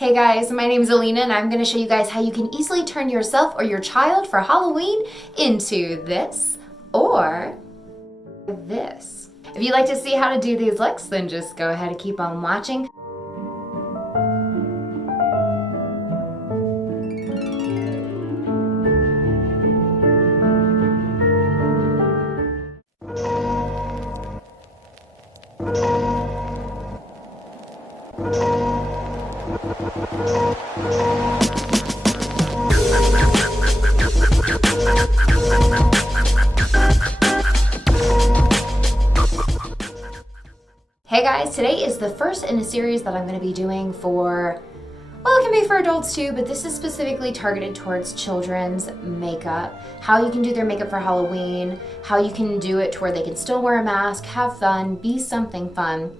Hey guys, my name is Alina and I'm going to show you guys how you can easily turn yourself or your child for Halloween into this or this. If you'd like to see how to do these looks, then just go ahead and keep on watching. Hey guys, today is the first in a series that I'm going to be doing for, well, it can be for adults too, but this is specifically targeted towards children's makeup. How you can do their makeup for Halloween, how you can do it to where they can still wear a mask, have fun, be something fun,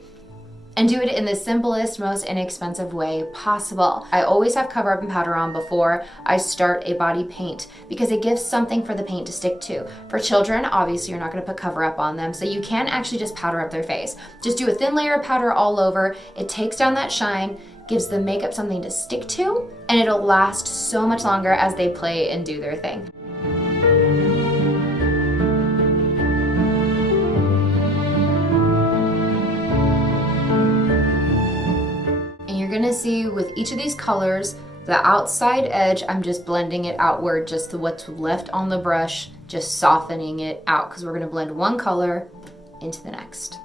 and do it in the simplest, most inexpensive way possible. I always have cover up and powder on before I start a body paint because it gives something for the paint to stick to. For children, obviously you're not gonna put cover up on them, so you can actually just powder up their face. Just do a thin layer of powder all over. It takes down that shine, gives the makeup something to stick to, and it'll last so much longer as they play and do their thing. You're gonna see with each of these colors, the outside edge, I'm just blending it outward, just to what's left on the brush, just softening it out, because we're gonna blend one color into the next.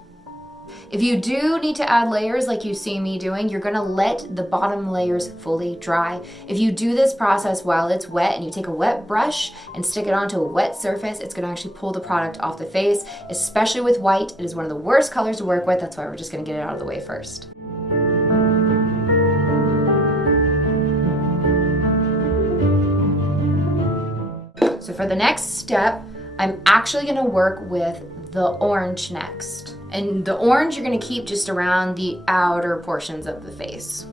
If you do need to add layers like you see me doing, you're gonna let the bottom layers fully dry. If you do this process while it's wet and you take a wet brush and stick it onto a wet surface, it's gonna actually pull the product off the face, especially with white. It is one of the worst colors to work with. That's why we're just gonna get it out of the way first. So for the next step, I'm actually gonna work with the orange next. And the orange you're gonna keep just around the outer portions of the face.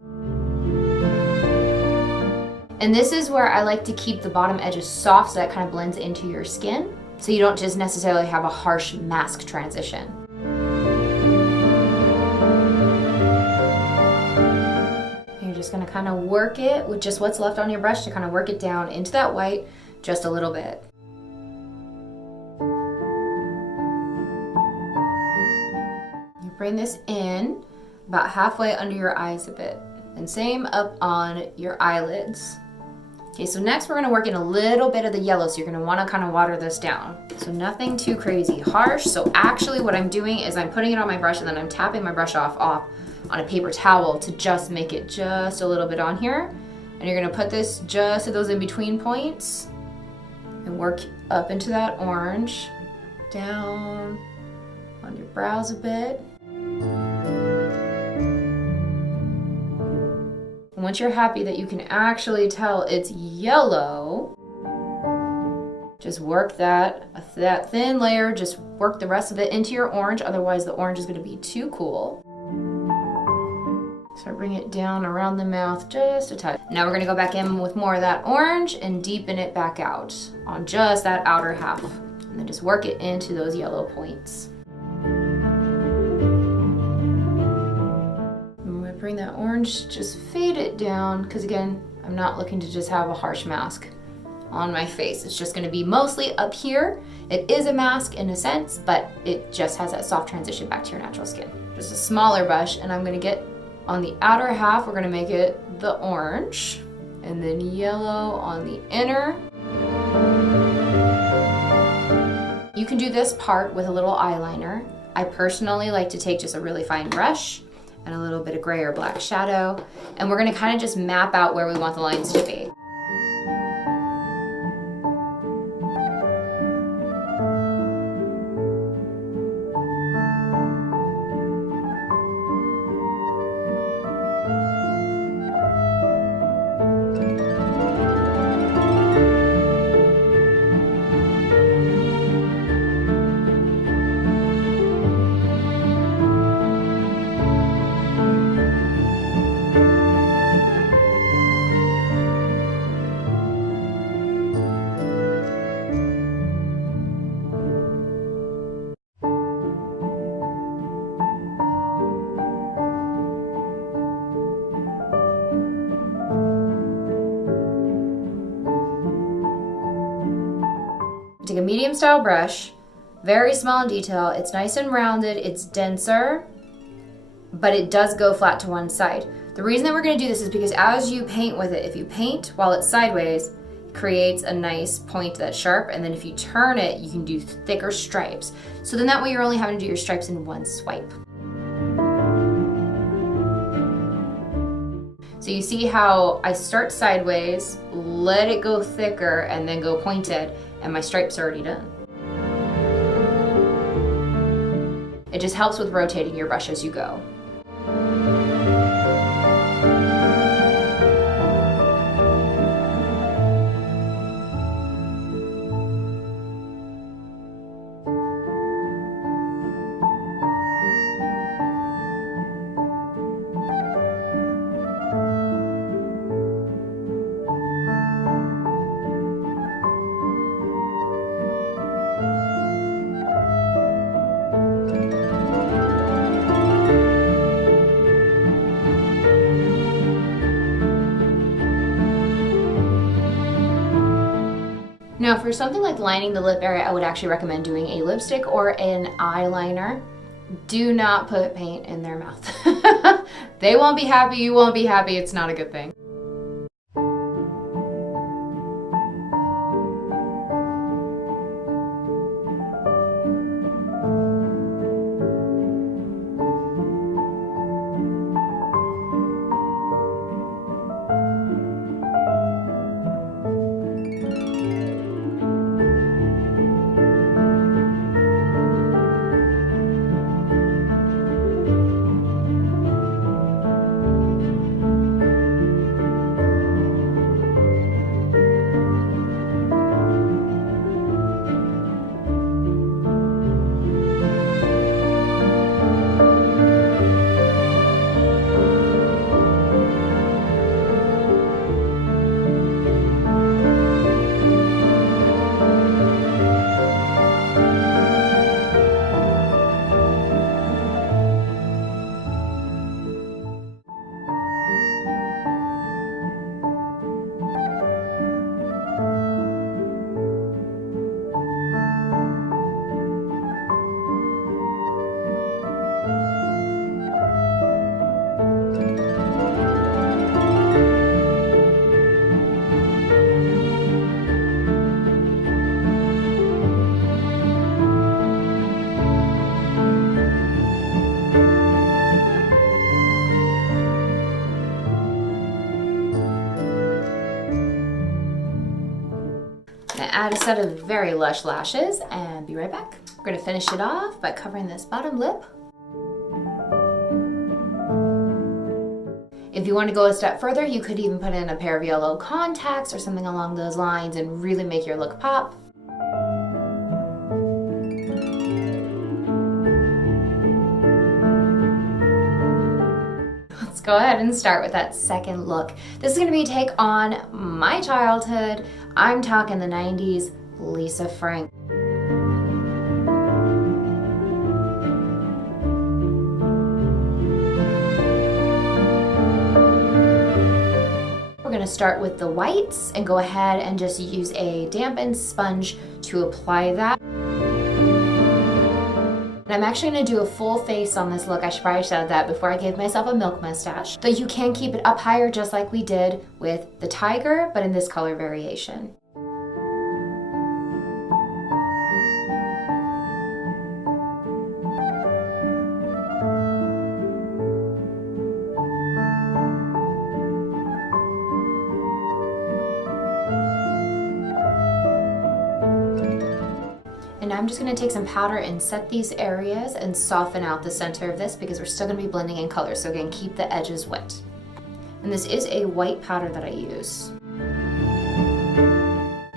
And this is where I like to keep the bottom edges soft so that kind of blends into your skin, so you don't just necessarily have a harsh mask transition. You're just gonna kind of work it with just what's left on your brush to kind of work it down into that white just a little bit. You bring this in about halfway under your eyes a bit, and same up on your eyelids. Okay, so next we're gonna work in a little bit of the yellow, so you're gonna wanna kind of water this down. So nothing too crazy harsh. So actually what I'm doing is I'm putting it on my brush and then I'm tapping my brush off on a paper towel to just make it just a little bit on here. And you're gonna put this just at those in-between points and work up into that orange, down on your brows a bit. And once you're happy that you can actually tell it's yellow, just work that thin layer, just work the rest of it into your orange, otherwise the orange is gonna be too cool. So bring it down around the mouth just a touch. Now we're gonna go back in with more of that orange and deepen it back out on just that outer half. And then just work it into those yellow points. I'm gonna bring that orange, just fade it down, because again, I'm not looking to just have a harsh mask on my face. It's just gonna be mostly up here. It is a mask in a sense, but it just has that soft transition back to your natural skin. Just a smaller brush, and I'm gonna get on the outer half, we're gonna make it the orange, and then yellow on the inner. You can do this part with a little eyeliner. I personally like to take just a really fine brush and a little bit of gray or black shadow, and we're gonna kind of just map out where we want the lines to be. take a medium style brush, very small in detail. It's nice and rounded, it's denser, but it does go flat to one side. The reason that we're gonna do this is because as you paint with it, if you paint while it's sideways, it creates a nice point that's sharp, and then if you turn it, you can do thicker stripes. So then that way you're only having to do your stripes in one swipe. So you see how I start sideways, let it go thicker, and then go pointed, and my stripe's already done. It just helps with rotating your brush as you go. Now for something like lining the lip area, I would actually recommend doing a lipstick or an eyeliner. Do not put paint in their mouth. They won't be happy, you won't be happy, it's not a good thing. Add a set of very lush lashes and be right back. We're gonna finish it off by covering this bottom lip. If you want to go a step further, you could even put in a pair of yellow contacts or something along those lines and really make your look pop. Let's go ahead and start with that second look. This is gonna be a take on my childhood. I'm talking the 90s, Lisa Frank. We're gonna start with the whites and go ahead and just use a dampened sponge to apply that. And I'm actually gonna do a full face on this look. I should probably said that before I gave myself a milk mustache. But you can keep it up higher just like we did with the tiger, but in this color variation. And I'm just gonna take some powder and set these areas and soften out the center of this because we're still gonna be blending in color. So again, keep the edges wet. And this is a white powder that I use.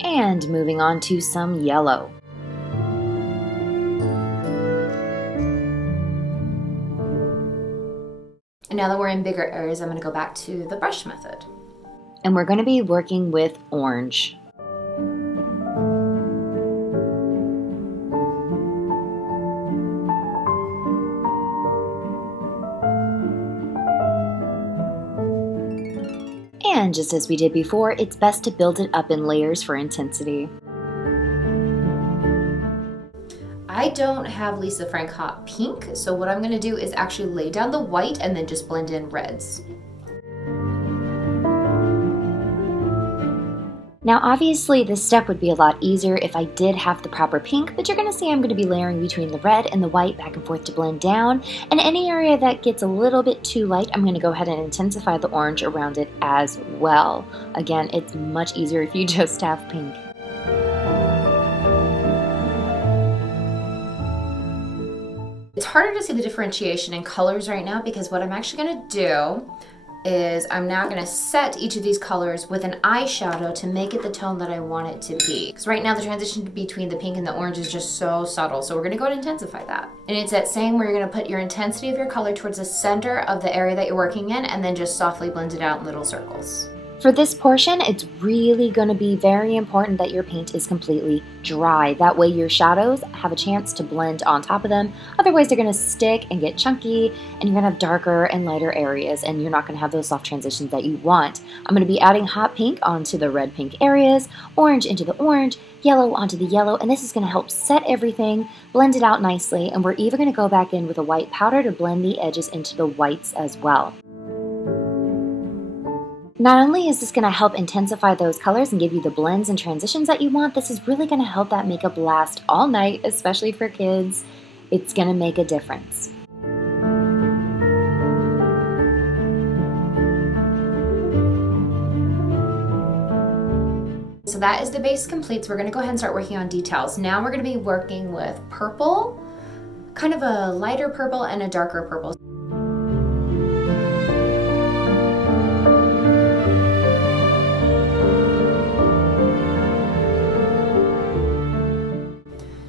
And moving on to some yellow. And now that we're in bigger areas, I'm gonna go back to the brush method. And we're gonna be working with orange. And just as we did before, it's best to build it up in layers for intensity. I don't have Lisa Frank Hot Pink, so what I'm gonna do is actually lay down the white and then just blend in reds. Now obviously this step would be a lot easier if I did have the proper pink, but you're going to see I'm going to be layering between the red and the white back and forth to blend down, and any area that gets a little bit too light, I'm going to go ahead and intensify the orange around it as well. Again, it's much easier if you just have pink. It's harder to see the differentiation in colors right now because what I'm actually going to do is I'm now going to set each of these colors with an eyeshadow to make it the tone that I want it to be. Because right now the transition between the pink and the orange is just so subtle, so we're going to go ahead and intensify that. And it's that same where you're going to put your intensity of your color towards the center of the area that you're working in and then just softly blend it out in little circles. For this portion, it's really going to be very important that your paint is completely dry. That way your shadows have a chance to blend on top of them. Otherwise, they're going to stick and get chunky, and you're going to have darker and lighter areas, and you're not going to have those soft transitions that you want. I'm going to be adding hot pink onto the red-pink areas, orange into the orange, yellow onto the yellow, and this is going to help set everything, blend it out nicely, and we're even going to go back in with a white powder to blend the edges into the whites as well. Not only is this going to help intensify those colors and give you the blends and transitions that you want, this is really going to help that makeup last all night, especially for kids. It's going to make a difference. So that is the base complete, so we're going to go ahead and start working on details. Now we're going to be working with purple, kind of a lighter purple and a darker purple.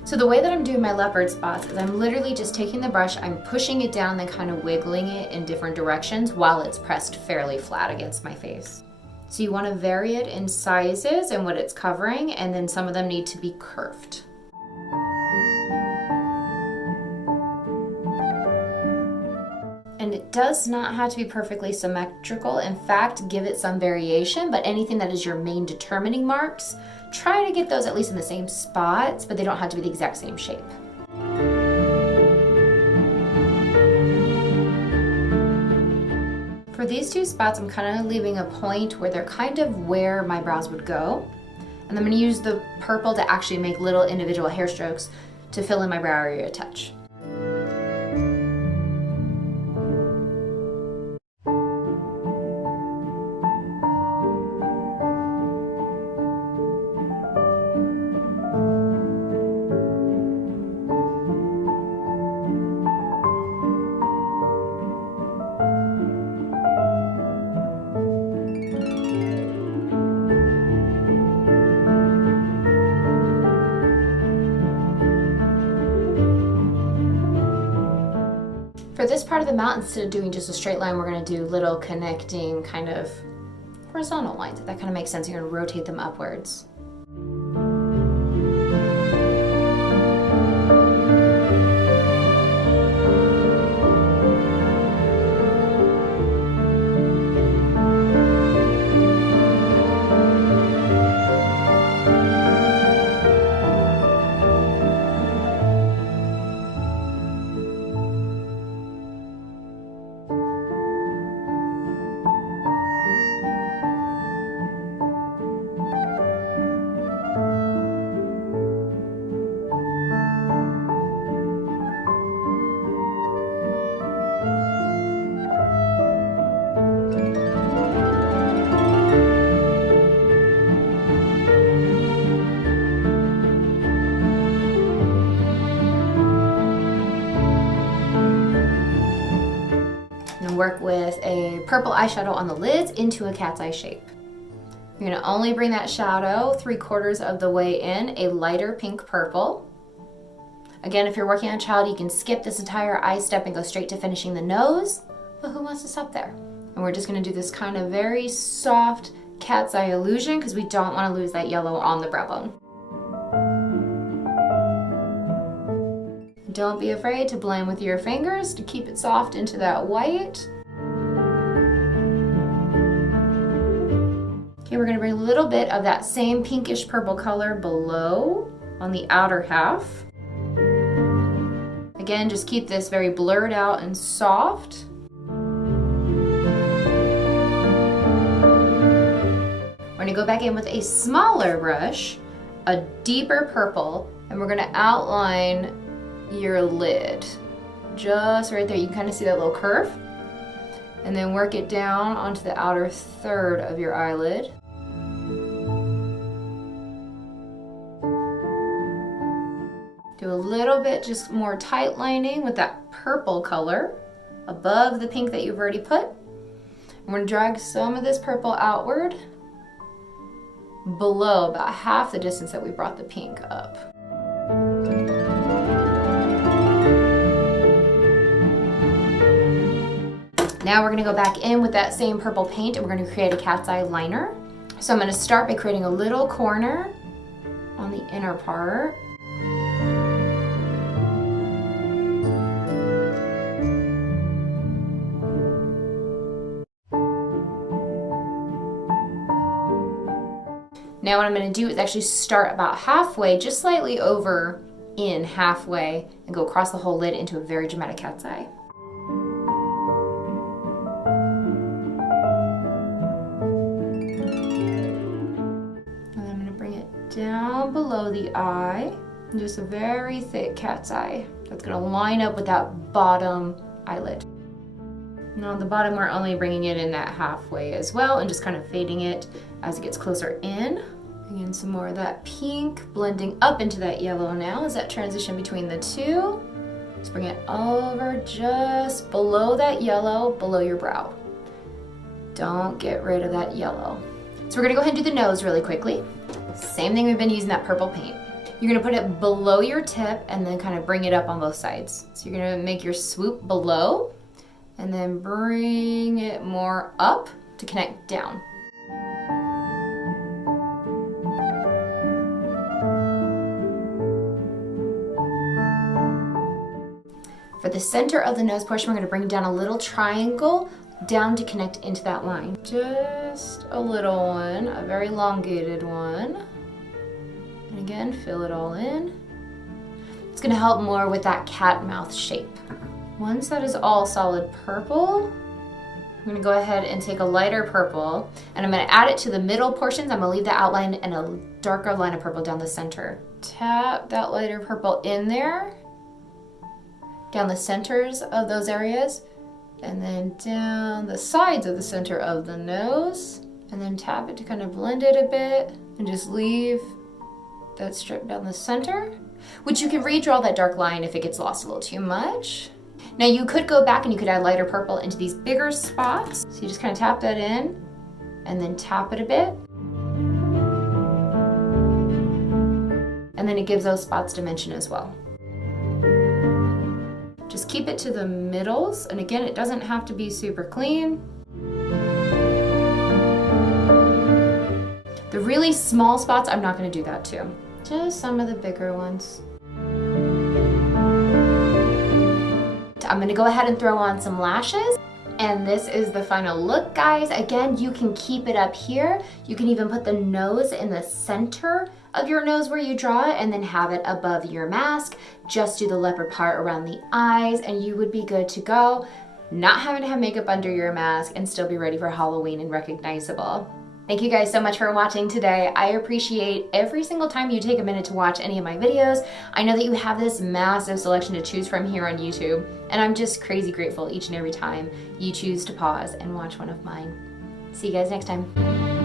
So the way that I'm doing my leopard spots is I'm literally just taking the brush, I'm pushing it down, then kind of wiggling it in different directions while it's pressed fairly flat against my face. So you want to vary it in sizes and what it's covering, and then some of them need to be curved. And it does not have to be perfectly symmetrical. In fact, give it some variation, but anything that is your main determining marks, try to get those at least in the same spots, but they don't have to be the exact same shape. For these two spots, I'm kind of leaving a point where they're kind of where my brows would go. And I'm going to use the purple to actually make little individual hair strokes to fill in my brow area a touch. For this part of the mount, instead of doing just a straight line, we're going to do little connecting kind of horizontal lines. If that kind of makes sense, you're going to rotate them upwards. Work with a purple eyeshadow on the lids into a cat's eye shape. You're going to only bring that shadow 3/4 of the way in, a lighter pink purple. Again, if you're working on a child, you can skip this entire eye step and go straight to finishing the nose, but who wants to stop there? And we're just going to do this kind of very soft cat's eye illusion because we don't want to lose that yellow on the brow bone. Don't be afraid to blend with your fingers to keep it soft into that white. Okay, we're going to bring a little bit of that same pinkish purple color below on the outer half. again, just keep this very blurred out and soft. We're gonna go back in with a smaller brush, a deeper purple, and we're gonna outline your lid. Just right there, you can kind of see that little curve. And then work it down onto the outer third of your eyelid. Do a little bit just more tight lining with that purple color above the pink that you've already put. I'm gonna drag some of this purple outward below about half the distance that we brought the pink up. Now we're gonna go back in with that same purple paint and we're gonna create a cat's eye liner. So I'm gonna start by creating a little corner on the inner part. Now what I'm gonna do is actually start about halfway, just slightly over in halfway, and go across the whole lid into a very dramatic cat's eye. Down below the eye, and just a very thick cat's eye. That's gonna line up with that bottom eyelid. Now on the bottom, we're only bringing it in that halfway as well and just kind of fading it as it gets closer in. Again, some more of that pink blending up into that yellow now as that transition between the two. Just bring it over just below that yellow, below your brow. Don't get rid of that yellow. So we're gonna go ahead and do the nose really quickly. Same thing, we've been using that purple paint. You're gonna put it below your tip and then kind of bring it up on both sides. So you're gonna make your swoop below and then bring it more up to connect down. For the center of the nose portion, we're gonna bring down a little triangle down to connect into that line. Just a little one, a very elongated one. And again, fill it all in. It's gonna help more with that cat mouth shape. Once that is all solid purple, I'm gonna go ahead and take a lighter purple and I'm gonna add it to the middle portions. I'm gonna leave the outline and a darker line of purple down the center. Tap that lighter purple in there, down the centers of those areas, and then down the sides of the center of the nose, and then tap it to kind of blend it a bit and just leave that strip down the center, which you can redraw that dark line if it gets lost a little too much. Now you could go back and you could add lighter purple into these bigger spots. So you just kind of tap that in and then tap it a bit. And then it gives those spots dimension as well. Just keep it to the middles, and again, it doesn't have to be super clean. The really small spots, I'm not gonna do that too. Just some of the bigger ones. I'm gonna go ahead and throw on some lashes. And this is the final look, guys. Again, you can keep it up here. You can even put the nose in the center of your nose where you draw it and then have it above your mask. Just do the leopard part around the eyes and you would be good to go. Not having to have makeup under your mask and still be ready for Halloween and recognizable. Thank you guys so much for watching today. I appreciate every single time you take a minute to watch any of my videos. I know that you have this massive selection to choose from here on YouTube, and I'm just crazy grateful each and every time you choose to pause and watch one of mine. See you guys next time.